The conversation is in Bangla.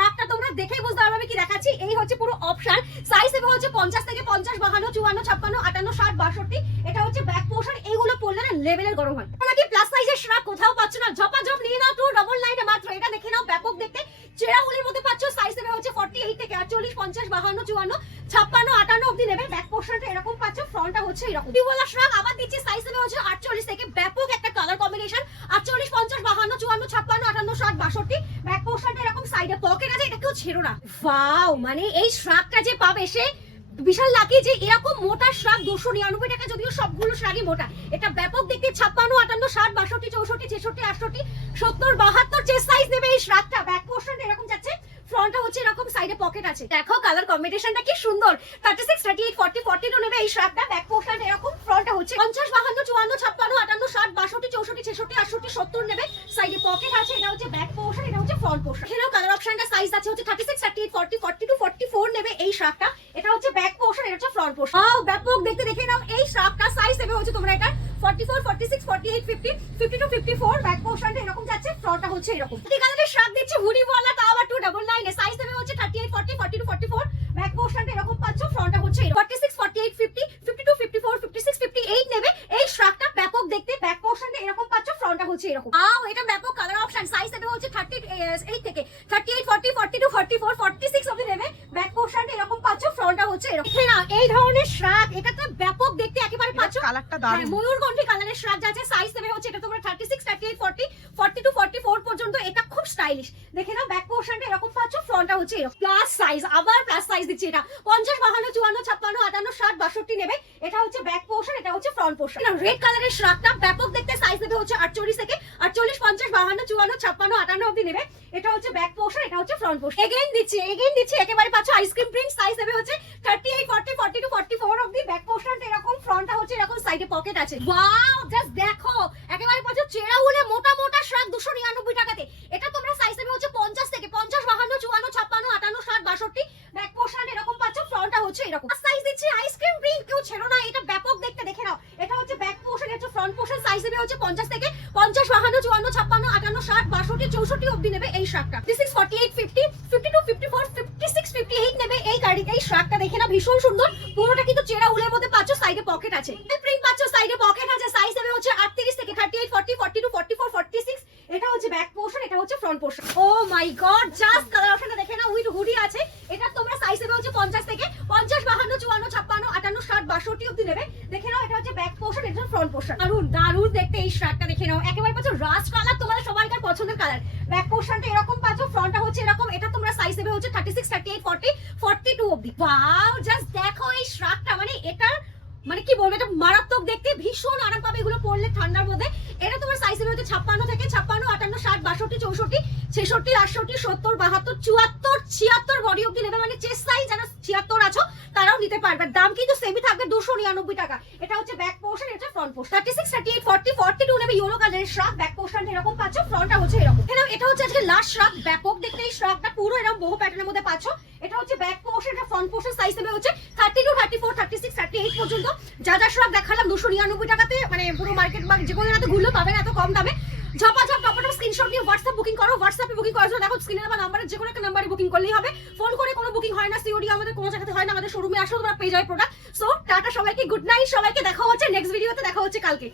শ্রাগটা তোমরা দেখেই বুঝতে পারবে আমি কি দেখাচ্ছি। এই হচ্ছে পুরো অপশন, সাইজ হবে হচ্ছে 50 থেকে 50, 52, 54, 56, 58, 60, 62। এটা হচ্ছে ব্যাক পোর্শন। এইগুলো পরলে না লেভেলের গরম হয়। নাকি প্লাস সাইজের শ্রাগ কোথাও পাচ্ছ না, ঝপাঝপ নিয়ে নাও 299 মাত্র। এটা দেখে নাও, ব্যাপক দেখতে চেরা উলের মধ্যে পাচ্ছ। সাইজ হবে হচ্ছে 48 থেকে 48, 50, 52, 54, 56, 58 অবধি নেবে। ব্যাক পোর্শনটা এরকম পাচ্ছ, ফ্রন্টটা হচ্ছে এরকম। টিউবওয়ালা শ্রাগ আবার দিচ্ছি, সাইজ হবে হচ্ছে 48 থেকে, ব্যাপক একটা কালার কম্বিনেশন। 48, 50, 52, 54, 56, 58, 60, 62। ব্যাক পোর্শনটা এরকম, সাইডে পকেট আছে, এটা কেউ ছেড়ো না। ওয়াও, মানে এই শ্রাগটা যে পাবে সে বিশাল লাকি যে এরকম মোটা শ্রাগ 299 টাকা, যদিও সবগুলো শ্রাগই মোটা। এটা ব্যাপক দেখতে 56, 58, 60, 62, 64, 66, 68, 70, 72 চেস্ট সাইজ নেবে এই শ্রাগটা। ব্যাক পোর্শনটা এরকম যাচ্ছে, ফ্রন্টটা হচ্ছে এরকম, সাইডে পকেট আছে। দেখো কালার কম্বিনেশনটা কি সুন্দর। 36, 38, 40, 42 নেবে এই শ্রাগটা। ব্যাক পোর্শনটা এরকম, ফ্রন্টটা হচ্ছে 50, 52, 54, 56, 58, 60, 62, 64, 66, 68, 70 নেবে। সাইডে পকেট আছে। এটা হচ্ছে ব্যাক পোর্শন, এটা হচ্ছে ফ্রন্ট পোর্শন। এখানেও কালার অপশনটা সাইজ আছে হচ্ছে 36, 38, 40, 42, 44 নেবে এই শ্রাগটা। এটা হচ্ছে ব্যাক পোর্শন, এটা হচ্ছে ফ্রন্ট পোর্শন। ব্যাপক দেখতে দেখে নাও এই শ্রাগটা। সাইজ নেবে হচ্ছে তোমরা এটা 44, 46, 48, 50, 52, 54। ব্যাক পোর্শনটা এরকম যাচ্ছে, ফ্রন্টটা হচ্ছে এরকম। এই কালারের শ্রাগ দিচ্ছে হুডি ওয়ালা, তাও আবার 299 এ। সাইজ নেবে হচ্ছে 38, 40, 42, 44। ব্যাক পোর্শনটা এরকম পাচ্ছ, ফ্রন্টটা হচ্ছে এরকম। 46, 48, 50, 52, 54, 56, 58 নেবে এই শ্রাগটা। ব্যাপক দেখতে, ব্যাক পোর্শনটা এরকম পাচ্ছ, ফ্রন্টটা হচ্ছে এরকম। এটা ব্যাপক কালার অপশন। সাইজ নেবে হচ্ছে 38 থেকে 38, 40, 42, 44, 46 অবধি নেবে। ব্যাক পোর্শনটা এরকম পাচ্ছ, ফ্রন্টটা হচ্ছে এরকম। না এই ধরনের শ্রাগ, এটা তো ব্যাপক দেখতে একেবারে পাচ্ছ। কালারটা দারুণ, ময়ূরকণ্ঠী কালারের শ্রাগ যাচ্ছে। সাইজ নেবে হচ্ছে এটা তোমরা 36, 38, 40, 42, 44 পর্যন্ত। এটা খুব স্টাইলিশ। দেখে নাও ব্যাক পোর্শনটা এরকম পাচ্ছ, ফ্রন্টটা হচ্ছে এরকম। প্লাস সাইজ, আবার প্লাস সাইজ দিচ্ছে এটা। 50, 52, 54, 56, 58, 60, 62 নেবে। এটা হচ্ছে ব্যাক পোর্শন, এটা হচ্ছে ফ্রন্ট পোর্শন। রেড কালারের শ্রাগটা ব্যাপক দেখতে। সাইজ নেবে হচ্ছে 48 থেকে 48, 50, 52, 54, 56, 58 অবধি নেবে। এটা হচ্ছে ব্যাক পোর্শন, এটা হচ্ছে ফ্রন্ট পোর্শন। এগেইন দিচ্ছি একেবারে পাচ্ছ আইসক্রিম প্রিন্ট। সাইজ নেবে হচ্ছে 38, 40, 42, 44 অবধি। ব্যাক পোর্শনটা এরকম, ফ্রন্টটা হচ্ছে এরকম, সাইডে পকেট আছে। ওয়াও, জাস্ট দেখো একেবারে পাচ্ছ চেরা উলে মোটা মোটা শ্রাগ 299 টাকাতে। এটা তোমরা সাইজ নেবে হচ্ছে 50 থেকে 50, 52, 54, 56, 58, 60, 62। ব্যাক পোর্শন এরকম পাচ্ছ, ফ্রন্টটা হচ্ছে এরকম। সাইজ দিচ্ছি আইসক্রিম প্রিন্ট, কেউ ছেড়ো না। এটা ব্যাপক দেখতে, দেখে নাও। এটা হচ্ছে ব্যাক পোর্শন, এটা হচ্ছে ফ্রন্ট পোর্শন। সাইজ নেবে হচ্ছে 50 থেকে 50, 52, 54, 56, 58, 60, 62, 64 অবধি নেবে এই শ্রাগটা। 36, 48, 50, 52, 54, 56, 58 নেবে এই গাড়ি। এই শ্রাগটা দেখে না ভীষণ সুন্দর। পুরোটা কিন্তু চেরা উলের মধ্যে পাচ্ছ, সাইডে পকেট আছে। প্রিন্ট পাচ্ছ, সাইডে পকেট আছে। সাইজ নেবে হচ্ছে 38 থেকে 38, 40, 42, 44, 46। এটা হচ্ছে ব্যাক পোর্শন, এটা হচ্ছে ফ্রন্ট পোর্শন। ও মাই গড, জাস্ট কালার অপশনটা দেখে না, উইথ হুডি আছে। এটা তোমরা সাইজ নেবে হচ্ছে 50 থেকে 50, 52, 54, 56, 58, 60, 62 অবধি নেবে। দেখে নাও, এটা হচ্ছে ব্যাক পোর্শন, এটা হচ্ছে ফ্রন্ট পোর্শন। দারুণ দারুণ দেখতে এই শ্রাগটা দেখে নাও। একেবারে পাচ্ছ রাস্ট কালার, তোমাদের সবাইকার পছন্দের কালার। ব্যাক পোর্শনটা এরকম পাচ্ছ, ফ্রন্টটা হচ্ছে এরকম। এটা তোমরা সাইজ নেবে হচ্ছে 36, 38, 40, 42 অবধি। ওয়াও, জাস্ট দেখো এই শ্রাগটা, মানে এটা মানে কি বলবো, এটা মারাত্মক দেখতে, ভীষণ আরাম পাবে এগুলো পরলে ঠান্ডার মধ্যে। এটা তোমার সাইজ হবে হচ্ছে 56 থেকে 56, 58, 60, 62, 64, 66, 68, 70, 72, 74, 76 বডি অবধি নেবে। মানে চেস্ট সাইজ যারা 76 আছো তারাও নিতে পারবে। দাম কিন্তু সেমই থাকবে 299 টাকা। এটা হচ্ছে ব্যাক পোর্শন, এটা ফ্রন্ট পোর্শন। 36, 38, 40, 42 নেবে ইয়েলো কালারের শ্রাগ। ব্যাক পোর্শন এরকম পাচ্ছ, ফ্রন্টটা হচ্ছে এরকম। এটা হচ্ছে আজকে লাস্ট শ্রাগ। ব্যাপক দেখতে এই শ্রাগটা, পুরো এরকম বহু প্যাটার্নের মধ্যে পাচ্ছ। এটা হচ্ছে ব্যাক পোর্শন, এটা ফ্রন্ট পোর্শন। সাইজ নেবে হচ্ছে 32, 34, 36, 38 পর্যন্ত। যা যা শ্রাগ দেখালাম 299 টাকাতে, মানে পুরো মার্কেট বা যে কোনো জায়গাতে ঘুরলেও পাবে না এত কম দামে। ঝপাঝপ টপটপ স্ক্রিনশট দিয়ে হোয়াটসঅ্যাপ বুকিং করো। হোয়াটসঅ্যাপে বুকিং করার জন্য দেখো স্ক্রিনে দেওয়া নাম্বারে যে কোনো একটা নাম্বারে বুকিং করলেই হবে। ফোন করে কোনো বুকিং হয় না, সিওডি আমাদের কোনো জায়গাতে হয় না। আমাদের শোরুমে আসো, তোমরা পেয়ে যাবে প্রোডাক্ট। সো টাটা সবাইকে, গুড নাইট সবাইকে। দেখা হচ্ছে নেক্সট ভিডিওতে, দেখা হচ্ছে কালকে।